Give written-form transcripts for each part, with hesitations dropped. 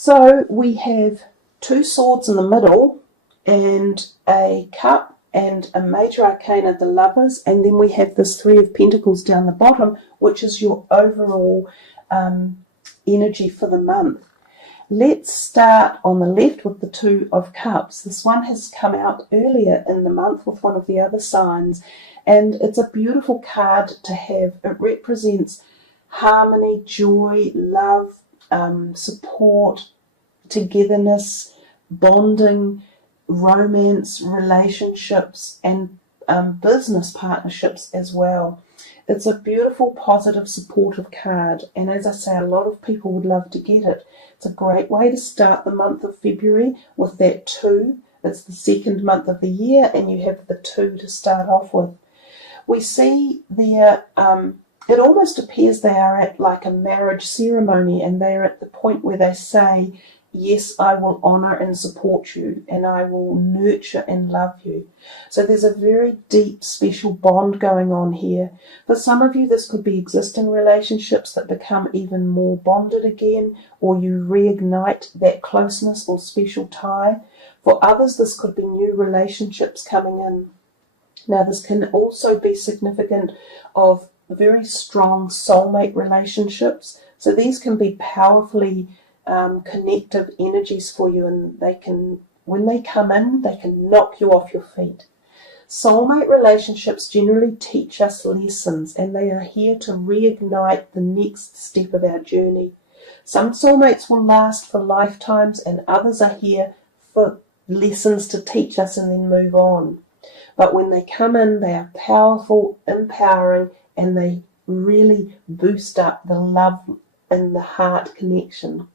So we have two swords in the middle and a cup and a major arcana, the lovers, and then we have this Three of Pentacles down the bottom, which is your overall energy for the month. Let's start on the left with the Two of Cups. This one has come out earlier in the month with one of the other signs, and it's a beautiful card to have. It represents harmony, joy, love, support, togetherness, bonding, romance, relationships, and business partnerships as well. It's a beautiful, positive, supportive card, and as I say, a lot of people would love to get it. It's a great way to start the month of February with that two. It's the second month of the year, and you have the two to start off with. We see there, it almost appears they are at like a marriage ceremony, and they are at the point where they say, yes, I will honour and support you, and I will nurture and love you. So there's a very deep, special bond going on here. For some of you, this could be existing relationships that become even more bonded again, or you reignite that closeness or special tie. For others, this could be new relationships coming in. Now, this can also be significant of very strong soulmate relationships. So these can be powerfully connective energies for you, and they can, when they come in, they can knock you off your feet. Soulmate relationships generally teach us lessons, and they are here to reignite the next step of our journey. Some soulmates will last for lifetimes, and others are here for lessons to teach us and then move on. But when they come in, they are powerful, empowering, and they really boost up the love and the heart connection.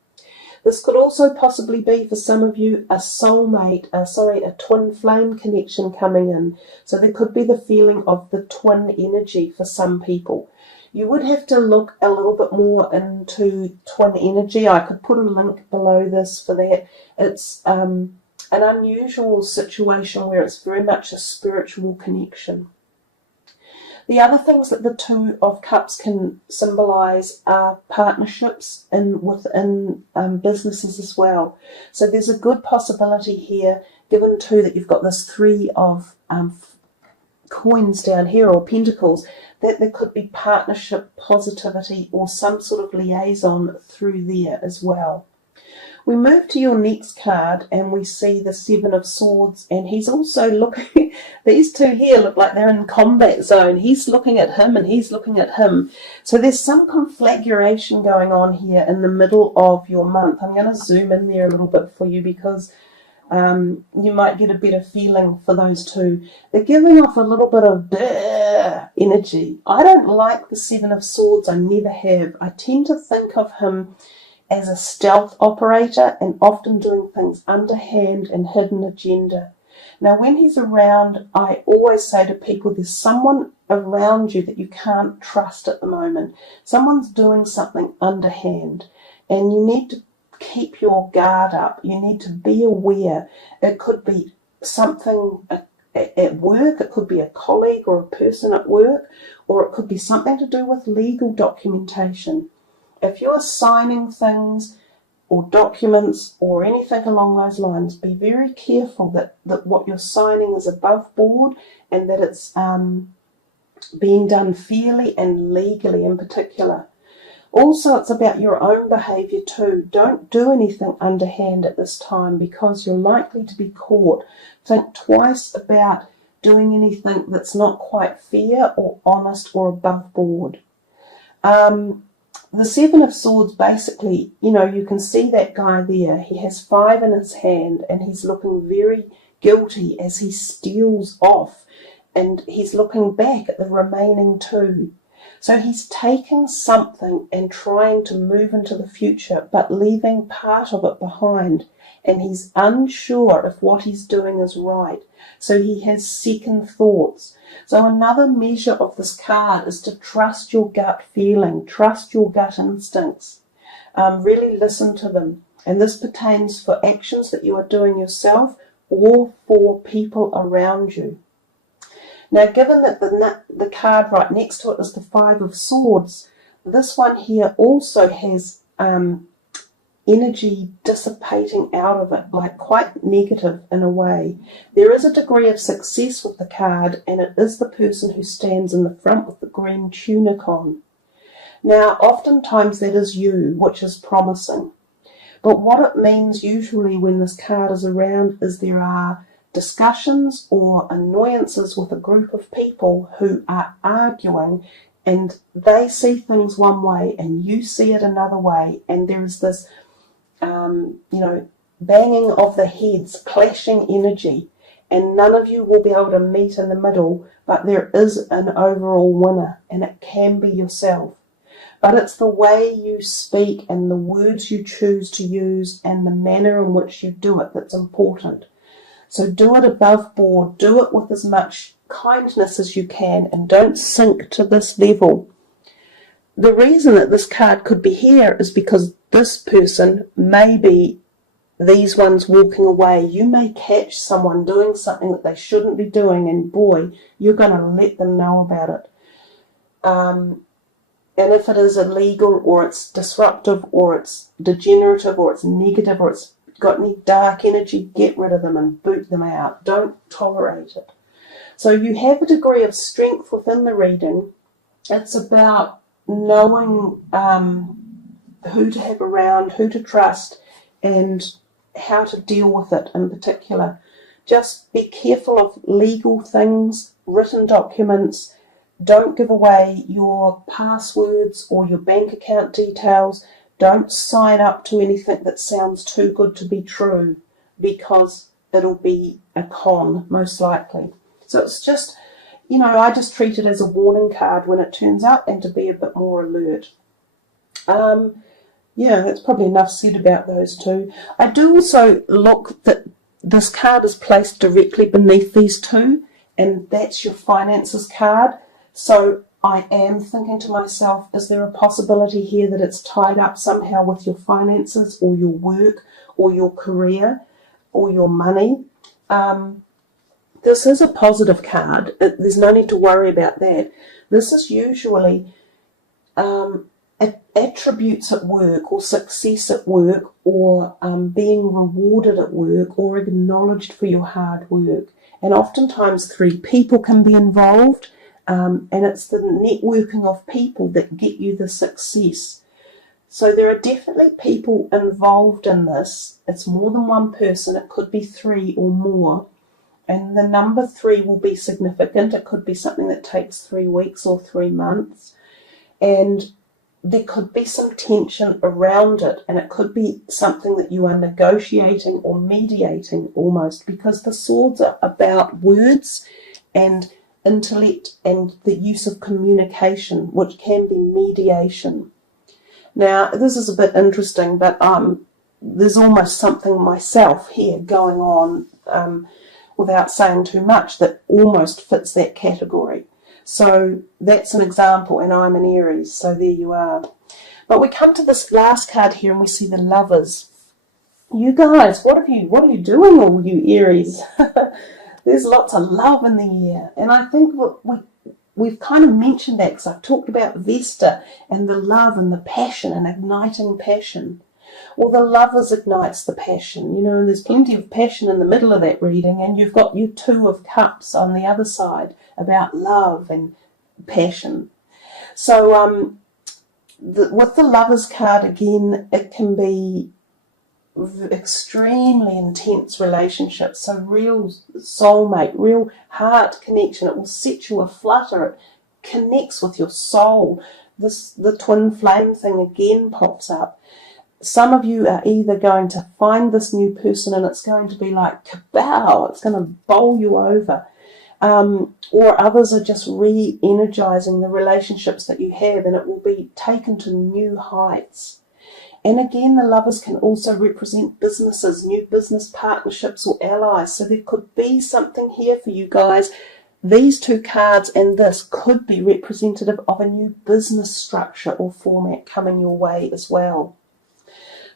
This could also possibly be, for some of you, a soulmate, a twin flame connection coming in. So there could be the feeling of the twin energy for some people. You would have to look a little bit more into twin energy. I could put a link below this for that. It's an unusual situation where it's very much a spiritual connection. The other things that the Two of Cups can symbolise are partnerships within businesses as well. So there's a good possibility here, given too that you've got this Three of coins down here, or pentacles, that there could be partnership, positivity, or some sort of liaison through there as well. We move to your next card and we see the Seven of Swords, and he's also looking, these two here look like they're in combat zone. He's looking at him and he's looking at him. So there's some conflagration going on here in the middle of your month. I'm going to zoom in there a little bit for you because you might get a better feeling for those two. They're giving off a little bit of energy. I don't like the Seven of Swords. I never have. I tend to think of him as a stealth operator and often doing things underhand and hidden agenda. Now, when he's around, I always say to people, there's someone around you that you can't trust at the moment. Someone's doing something underhand, and you need to keep your guard up. You need to be aware. It could be something at work, it could be a colleague or a person at work, or it could be something to do with legal documentation. If you're signing things or documents or anything along those lines, be very careful that what you're signing is above board and that it's being done fairly and legally in particular. Also, it's about your own behaviour too. Don't do anything underhand at this time because you're likely to be caught. Think twice about doing anything that's not quite fair or honest or above board. The Seven of Swords, basically, you can see that guy there. He has 5 in his hand and he's looking very guilty as he steals off, and he's looking back at the remaining 2. So he's taking something and trying to move into the future, but leaving part of it behind, and he's unsure if what he's doing is right. So he has second thoughts. So another measure of this card is to trust your gut feeling, trust your gut instincts, really listen to them. And this pertains for actions that you are doing yourself or for people around you. Now, given that the card right next to it is the Five of Swords, this one here also has energy dissipating out of it, like quite negative in a way. There is a degree of success with the card, and it is the person who stands in the front with the green tunic on. Now, oftentimes that is you, which is promising. But what it means usually when this card is around is there are discussions or annoyances with a group of people who are arguing, and they see things one way and you see it another way, and there is this banging of the heads, clashing energy, and none of you will be able to meet in the middle, but there is an overall winner, and it can be yourself. But it's the way you speak and the words you choose to use and the manner in which you do it that's important. So do it above board, do it with as much kindness as you can, and don't sink to this level. The reason that this card could be here is because this person may be these ones walking away. You may catch someone doing something that they shouldn't be doing, and boy, you're going to let them know about it. And if it is illegal, or it's disruptive, or it's degenerative, or it's negative, or it's got any dark energy, get rid of them and boot them out. Don't tolerate it. So you have a degree of strength within the reading. It's about knowing who to have around, who to trust, and how to deal with it in particular. Just be careful of legal things, written documents. Don't give away your passwords or your bank account details. Don't sign up to anything that sounds too good to be true, because it'll be a con, most likely. So it's just, I just treat it as a warning card when it turns out, and to be a bit more alert. That's probably enough said about those two. I do also look that this card is placed directly beneath these two, and that's your finances card. So I am thinking to myself, is there a possibility here that it's tied up somehow with your finances or your work or your career or your money? This is a positive card. There's no need to worry about that. This is usually attributes at work, or success at work, or being rewarded at work, or acknowledged for your hard work. And oftentimes 3 people can be involved. And it's the networking of people that get you the success. So there are definitely people involved in this. It's more than one person. It could be 3 or more. And the number 3 will be significant. It could be something that takes 3 weeks or 3 months. And there could be some tension around it. And it could be something that you are negotiating or mediating almost, because the swords are about words and intellect and the use of communication, which can be mediation. Now, this is a bit interesting, but there's almost something myself here going on, without saying too much, that almost fits that category. So that's an example, and I'm an Aries, so there you are. But we come to this last card here, and we see the Lovers. You guys, what are you doing, all you Aries? There's lots of love in the air, and I think we've kind of mentioned that, because I've talked about Vesta and the love and the passion and igniting passion. Well, the Lovers ignites the passion, and there's plenty of passion in the middle of that reading, and you've got your 2 of Cups on the other side about love and passion. So with the Lovers card, again, it can be extremely intense relationships, so real soulmate, real heart connection. It will set you aflutter. It connects with your soul. The twin flame thing again pops up. Some of you are either going to find this new person and it's going to be like kabow, it's going to bowl you over, or others are just re-energizing the relationships that you have, and it will be taken to new heights. And again, the Lovers can also represent businesses, new business partnerships or allies. So there could be something here for you guys. These 2 cards and this could be representative of a new business structure or format coming your way as well.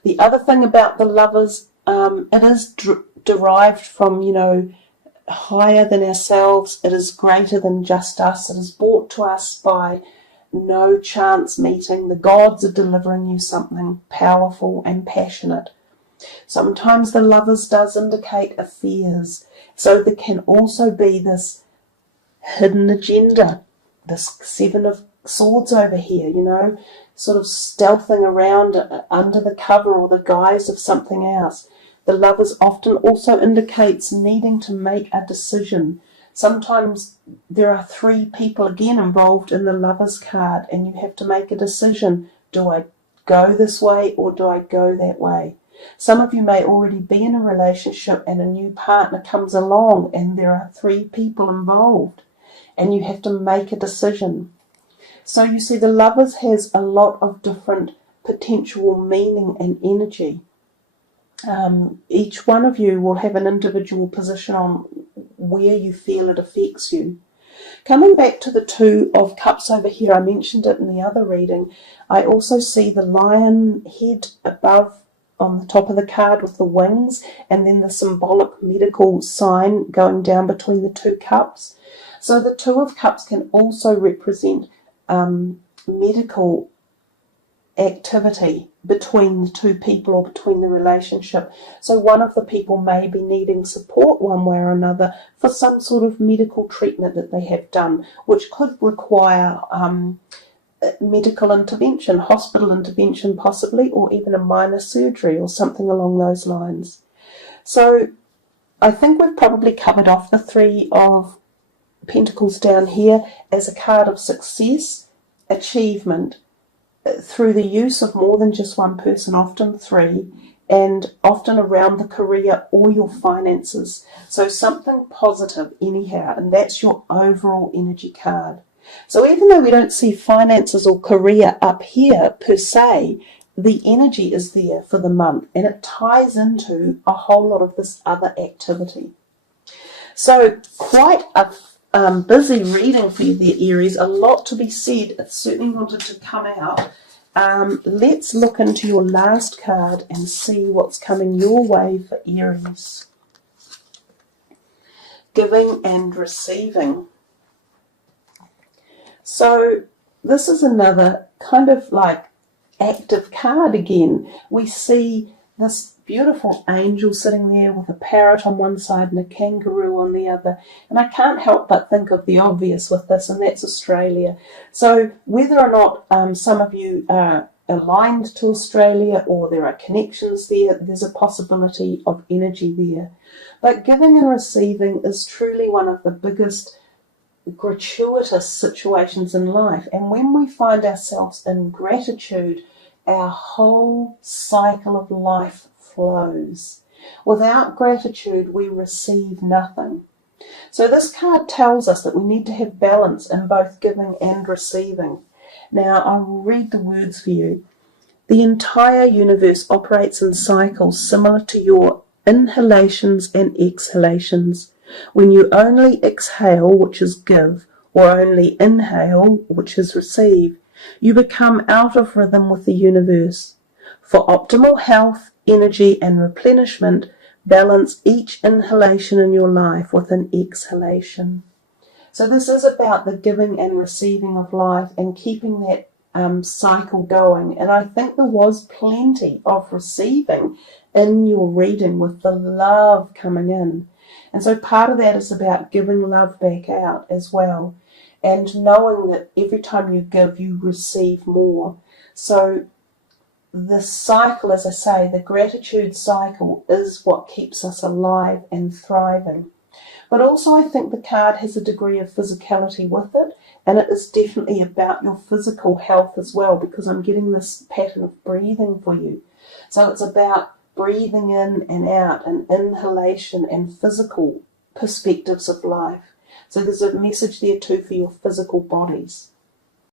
The other thing about the Lovers, it is derived from, higher than ourselves. It is greater than just us. It is brought to us by no chance meeting. The gods are delivering you something powerful and passionate. Sometimes the Lovers does indicate affairs. So there can also be this hidden agenda, this Seven of Swords over here, you know, sort of stealthing around under the cover or the guise of something else. The Lovers often also indicates needing to make a decision. Sometimes there are three people again involved in the Lovers card, and you have to make a decision. Do I go this way or do I go that way? Some of you may already be in a relationship and a new partner comes along and there are three people involved and you have to make a decision. So you see, the Lovers has a lot of different potential meaning and energy. Each one of you will have an individual position on where you feel it affects you. Coming back to the Two of Cups over here, I mentioned it in the other reading, I also see the lion head above on the top of the card with the wings, and then the symbolic medical sign going down between the two cups. So the Two of Cups can also represent medical activity between the two people or between the relationship. So one of the people may be needing support one way or another for some sort of medical treatment that they have done, which could require medical intervention, hospital intervention possibly, or even a minor surgery or something along those lines. So I think we've probably covered off the Three of Pentacles down here as a card of success, achievement, through the use of more than just one person, often three, and often around the career or your finances. So something positive anyhow, and that's your overall energy card. So even though we don't see finances or career up here per se, the energy is there for the month, and it ties into a whole lot of this other activity. So quite a busy reading for you there, Aries. A lot to be said. It certainly wanted to come out. Let's look into your last card and see what's coming your way for Aries. Giving and receiving. So this is another kind of like active card again. We see this beautiful angel sitting there with a parrot on one side and a kangaroo on the other. And I can't help but think of the obvious with this, and that's Australia. So whether or not some of you are aligned to Australia or there are connections there, there's a possibility of energy there. But giving and receiving is truly one of the biggest gratuitous situations in life. And when we find ourselves in gratitude, our whole cycle of life flows. Without gratitude, we receive nothing. So this card tells us that we need to have balance in both giving and receiving. Now, I'll read the words for you. The entire universe operates in cycles similar to your inhalations and exhalations. When you only exhale, which is give, or only inhale, which is receive, you become out of rhythm with the universe. For optimal health, energy, and replenishment, balance each inhalation in your life with an exhalation. So this is about the giving and receiving of life and keeping that cycle going. And I think there was plenty of receiving in your reading with the love coming in. And so part of that is about giving love back out as well, and knowing that every time you give, you receive more. So the cycle, as I say, the gratitude cycle is what keeps us alive and thriving. But also I think the card has a degree of physicality with it, and it is definitely about your physical health as well, because I'm getting this pattern of breathing for you. So it's about breathing in and out, and inhalation and physical perspectives of life. So there's a message there too for your physical bodies.